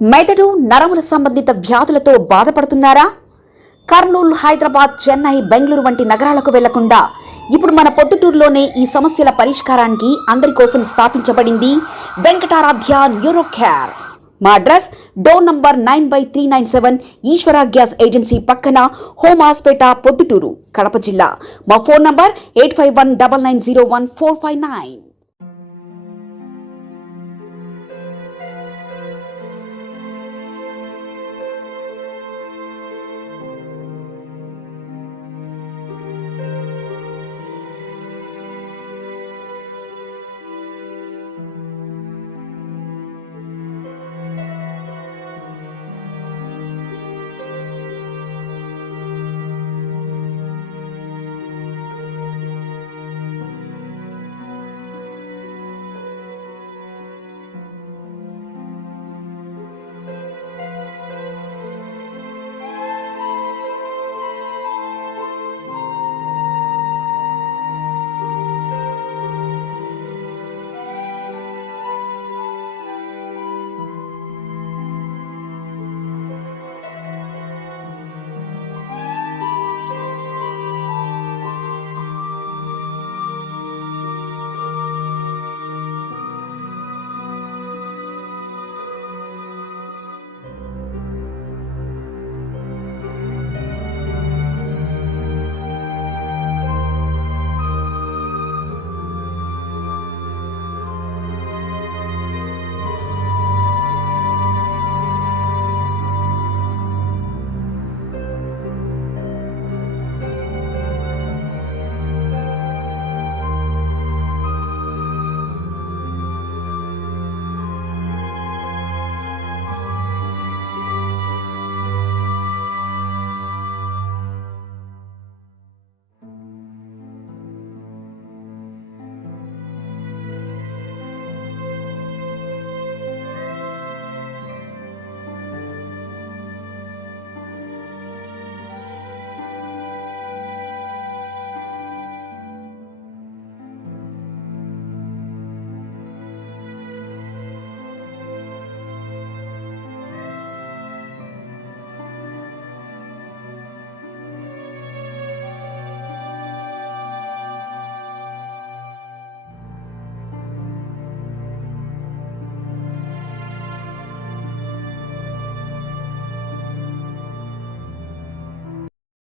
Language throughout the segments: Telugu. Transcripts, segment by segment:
మెదడు నరముల సంబంధిత వ్యాధులతో బాధపడుతున్నారా? కర్నూలు, హైదరాబాద్, చెన్నై, బెంగళూరు వంటి నగరాలకు వెళ్లకుండా ఇప్పుడు మన పొద్దుటూరులోనే ఈ సమస్యల పరిష్కారానికి అందరి కోసం స్థాపించబడింది వెంకటారాధ్య న్యూరో కేర్. మా అడ్రస్ డోర్ నంబర్ 9/397 ఈశ్వర గ్యాస్ ఏజెన్సీ పక్కన, హోమాస్పేట, పొద్దుటూరు, కడప జిల్లా. మా ఫోన్ నంబర్ 8519901459.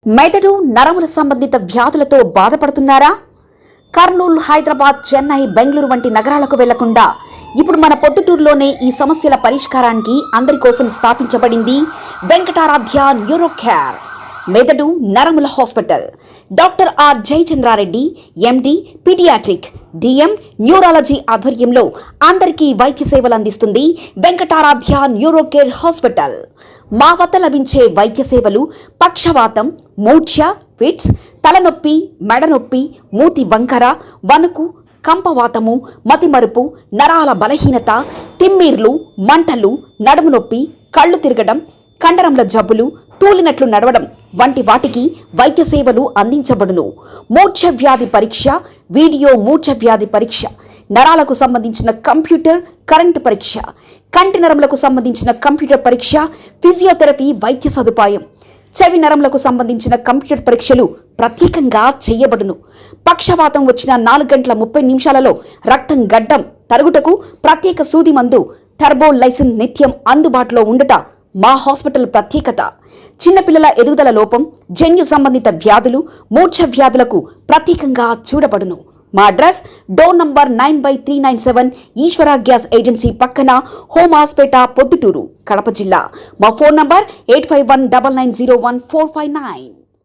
మెదడు నరముల సంబంధిత వ్యాధులతో బాధపడుతున్నారా? కర్నూలు, హైదరాబాద్, చెన్నై, బెంగళూరు వంటి నగరాలకు వెళ్లకుండా ఇప్పుడు మన పొద్దుటూరులోనే ఈ సమస్యల పరిష్కారానికి అందరి కోసం స్థాపించబడింది వెంకటారాధ్య న్యూరో కేర్. మెదడు నరముల hospital. Doctor R Jayachandra Reddy, MD, paediatric, DM, neurology ఆధ్వర్యంలో అందరికీ వైద్య సేవలు అందిస్తుంది వెంకటారాధ్య న్యూరో కేర్ హాస్పిటల్. మా వద్ద లభించే వైద్య సేవలు పక్షవాతం, మూర్ఛ, ఫిట్స్, తలనొప్పి, మెడనొప్పి, మూతి వంకర, వణుకు, కంపవాతము, మతిమరుపు, నరాల బలహీనత, తిమ్మిర్లు, మంటలు, నడుము నొప్పి, కళ్ళు తిరగడం, కండరంల జబ్బులు, తూలినట్లు నడవడం వంటి వాటికి వైద్య సేవలు అందించబడును. మూర్ఛ వ్యాధి పరీక్ష, వీడియో మూర్ఛ వ్యాధి పరీక్ష, నరాలకు సంబంధించిన కంప్యూటర్ కరెంటు పరీక్ష, కంటి నరములకు సంబంధించిన కంప్యూటర్ పరీక్ష, ఫిజియోథెరపీ వైద్య సదుపాయం, చెవి నరములకు సంబంధించిన కంప్యూటర్ పరీక్షలు ప్రత్యేకంగా చేయబడును. పక్షవాతం వచ్చిన 4 గంటల 30 నిమిషాలలో రక్తం గడ్డం తరుగుటకు ప్రత్యేక సూది మందు థర్బోలైసిన్ నిత్యం అందుబాటులో ఉండట మా హాస్పిటల్ ప్రత్యేకత. చిన్నపిల్లల ఎదుగుదల లోపం, జన్యు సంబంధిత వ్యాధులు, మూర్ఛ వ్యాధులకు ప్రత్యేకంగా చూడబడును. మా అడ్రస్ డోర్ నంబర్ 9/397 ఈశ్వర గ్యాస్ ఏజెన్సీ పక్కన, హోమాస్పేట, పొద్దుటూరు, కడప జిల్లా. మా ఫోన్ నంబర్ 8519901459.